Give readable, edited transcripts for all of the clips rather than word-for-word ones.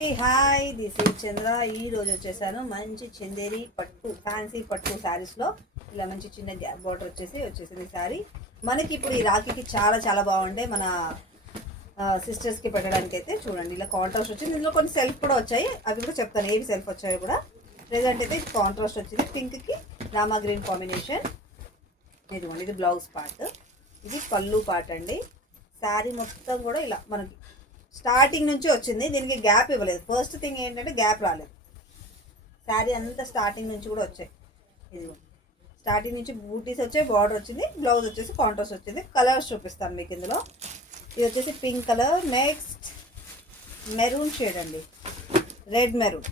Hi this is చంద్ర. ఈ రోజు వచ్చేసాను మంచి చందేరి పట్టు ఫ్యాన్సీ పట్టు శారీస్లో ఇలా మంచి చిన్న గ్యాప్ బార్డర్ వచ్చేసింది శారీ. మనకి ఇప్పుడు ఈ రాఖీకి చాలా చాలా బాగుండే మన సిస్టర్స్కి పెట్టడానికి అయితే చూడండి ఇలా కాంట్రాస్ట్ వచ్చింది. ఇందులో కొన్ని సెల్ఫ్ కూడా వచ్చాయి, అవి కూడా చెప్తాను ఏవి సెల్ఫ్ వచ్చాయో కూడా. ప్రెజెంట్ అయితే కాంట్రాస్ట్ వచ్చింది, పింక్కి రామా గ్రీన్ కాంబినేషన్. ఇదిగోండి ఇది బ్లౌజ్ పార్ట్, ఇది పళ్ళు పార్ట్ అండి. శారీ మొత్తం కూడా ఇలా మనకి స్టార్టింగ్ నుంచి వచ్చింది, దీనికి గ్యాప్ ఇవ్వలేదు. ఫస్ట్ థింగ్ ఏంటంటే గ్యాప్ రాలేదు. శారీ అంతా స్టార్టింగ్ నుంచి కూడా వచ్చాయి. ఇది స్టార్టింగ్ నుంచి బూటీస్ వచ్చాయి, బార్డర్ వచ్చింది, బ్లౌజ్ వచ్చేసి కాంట్రాస్ట్ వచ్చింది. కలర్స్ చూపిస్తాను మీకు ఇందులో. ఇది వచ్చేసి pink colour, next maroon shade అండి, రెడ్ మెరూన్,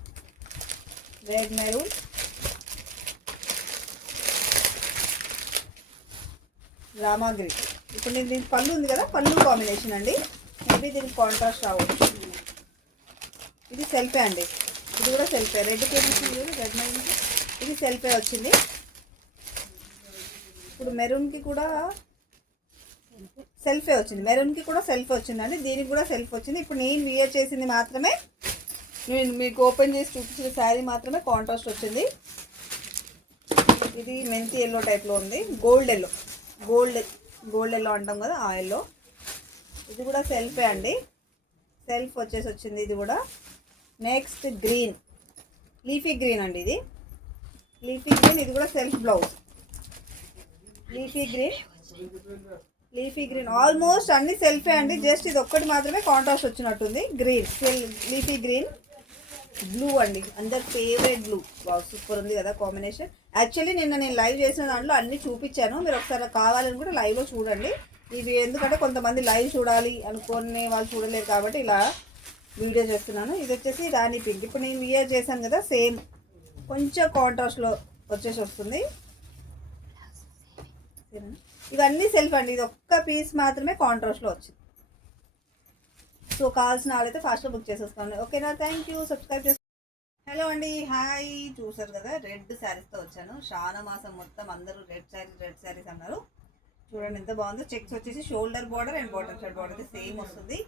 రామా గ్రీన్. ఇప్పుడు నేను దీనికి పళ్ళు ఉంది కదా, పళ్ళు కాంబినేషన్ అండి. మేబీ దీనికి కాంట్రాస్ట్ రావచ్చు. ఇది సెల్ఫే అండి, ఇది కూడా సెల్ఫే. రెడ్ చూపించింది, రెడ్ మెరూన్, ఇది సెల్ఫే వచ్చింది. ఇప్పుడు మెరూన్కి కూడా సెల్ఫే వచ్చింది, మెరూన్కి కూడా సెల్ఫ్ వచ్చిందండి, దీనికి కూడా సెల్ఫ్ వచ్చింది. ఇప్పుడు నేను వియర్ చేసింది మాత్రమే, నేను మీకు ఓపెన్ చేసి చూపించిన శారీ మాత్రమే కాంట్రాస్ట్ వచ్చింది. ఇది మెంతి ఎల్లో టైప్లో ఉంది, గోల్డ్ ఎల్లో అంటాం కదా, ఆ ఎల్లో. ఇది కూడా సెల్ఫే అండి, సెల్ఫ్ వచ్చింది ఇది కూడా. నెక్స్ట్ గ్రీన్, లీఫీ గ్రీన్ అండి, ఇది లీఫీ గ్రీన్, ఇది కూడా self blouse. Leafy green almost అన్ని సెల్ఫే అండి, జస్ట్ ఇది ఒక్కటి మాత్రమే కాంట్రాస్ట్ వచ్చినట్టుంది. గ్రీన్, లీఫీ గ్రీన్, బ్లూ అండి, అందరి ఫేవరెట్ బ్లూ. సూపర్ ఉంది కదా కాంబినేషన్. యాక్చువల్లీ నేను లైవ్ చేసిన దాంట్లో అన్ని చూపించాను, మీరు ఒకసారి కావాలని కూడా లైవ్లో చూడండి. ఇవి ఎందుకంటే కొంతమంది లైవ్ చూడాలి అనుకునే వాళ్ళు చూడలేరు కాబట్టి ఇలా వీడియో చేస్తున్నాను. ఇది వచ్చేసి రాణి పింక్, ఇప్పుడు నేను వియర్ చేశాను కదా, సేమ్ కొంచెం కాంట్రాస్ట్లో వస్తుంది. ఇవన్నీ సెల్ఫ్ అండి, ఇది ఒక్క పీస్ మాత్రమే కాంట్రాస్ట్లో వచ్చింది. సో కావాల్సిన వాళ్ళైతే ఫాస్ట్గా బుక్ చేసేసుకోండి. ఓకేనా, థ్యాంక్ యూ, సబ్స్క్రైబ్ చేసుకోండి. హలో అండి, హాయ్. చూసారు కదా రెడ్ శారీస్తో వచ్చాను. శ్రావణ మాసం మొత్తం అందరూ రెడ్ శారీస్ అన్నారు. చూడండి ఎంత బాగుందో. చెక్స్ వచ్చేసి shoulder border and bottom side border అయితే సేమ్ వస్తుంది.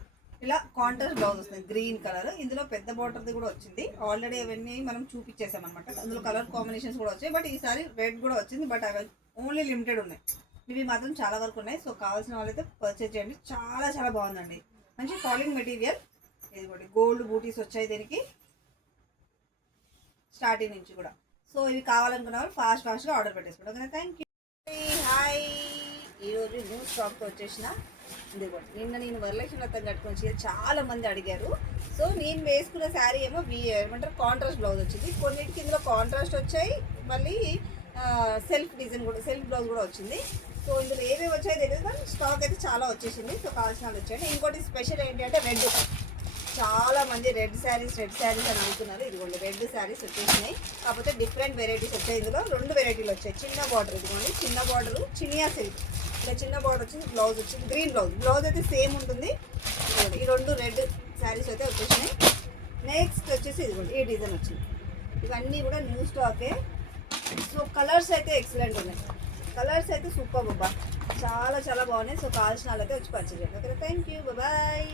ఇలా కాంట్రాస్ట్ బ్లౌజ్ వస్తుంది, గ్రీన్ కలర్. ఇందులో పెద్ద బార్డర్ది కూడా వచ్చింది. ఆల్రెడీ అవన్నీ మనం చూపించేసాం అనమాట. అందులో కలర్ కాంబినేషన్స్ కూడా వచ్చాయి, బట్ ఈసారి రెడ్ కూడా వచ్చింది. బట్ అవి ఓన్లీ లిమిటెడ్ ఉన్నాయి, ఇవి మాత్రం చాలా వరకు ఉన్నాయి. సో కావాల్సిన వాళ్ళైతే పర్చేజ్ చేయండి. చాలా చాలా బాగుందండి, మంచి ఫాలింగ్ మెటీరియల్. ఇది కూడా గోల్డ్ బూటీస్ వచ్చాయి దీనికి స్టార్టింగ్ నుంచి కూడా. సో ఇవి కావాలనుకున్న వాళ్ళు ఫాస్ట్గా ఆర్డర్ పెట్టేసుకోండి. ఓకేనా, థ్యాంక్ యూ. హాయ్, ఈరోజు న్యూ స్టాక్తో వచ్చేసిన. ఇది కూడా నిన్న నేను వరలక్ష్మి వ్రతం కట్టుకొని చాలా మంది అడిగారు. సో నేను వేసుకున్న శారీ ఏమో ఏమంటారు కాంట్రాస్ట్ బ్లౌజ్ వచ్చింది. కొన్నిటికి ఇందులో కాంట్రాస్ట్ వచ్చాయి, మళ్ళీ సెల్ఫ్ డిజైన్ కూడా, సెల్ఫ్ బ్లౌజ్ కూడా వచ్చింది. సో ఇందులో ఏమేమి వచ్చాయో తెలియదు, కానీ స్టాక్ అయితే చాలా వచ్చేసింది. సో కావాల్సిన వాళ్ళు వచ్చాయండి. ఇంకోటి స్పెషల్ ఏంటి అంటే రెడ్. చాలా మంది రెడ్ శారీస్ అని అనుకున్నారు. ఇదిగోండి రెడ్ శారీస్ వచ్చేసినాయి, కాకపోతే డిఫరెంట్ వెరైటీస్ వచ్చాయి. ఇందులో 2 వెరైటీలు వచ్చాయి. చిన్న బార్డర్, ఇదిగోండి చిన్న బార్డరు, చినియా సిల్క్. ఇలా చిన్న బార్డర్ వచ్చింది, బ్లౌజ్ వచ్చింది గ్రీన్ బ్లౌజ్ అయితే సేమ్ ఉంటుంది. ఈ 2 రెడ్ శారీస్ అయితే వచ్చేసినాయి. నెక్స్ట్ వచ్చేసి ఇదిగోండి ఈ డిజైన్ వచ్చింది. ఇవన్నీ కూడా న్యూ స్టాకే. సో కలర్స్ అయితే ఎక్సలెంట్ ఉన్నాయి, కలర్స్ అయితే సూపర్ బాబా, చాలా చాలా బాగున్నాయి. సో కావాల్సిన వాళ్ళైతే వచ్చి పర్చేజ్ చేయండి. Okay, thank you, bye.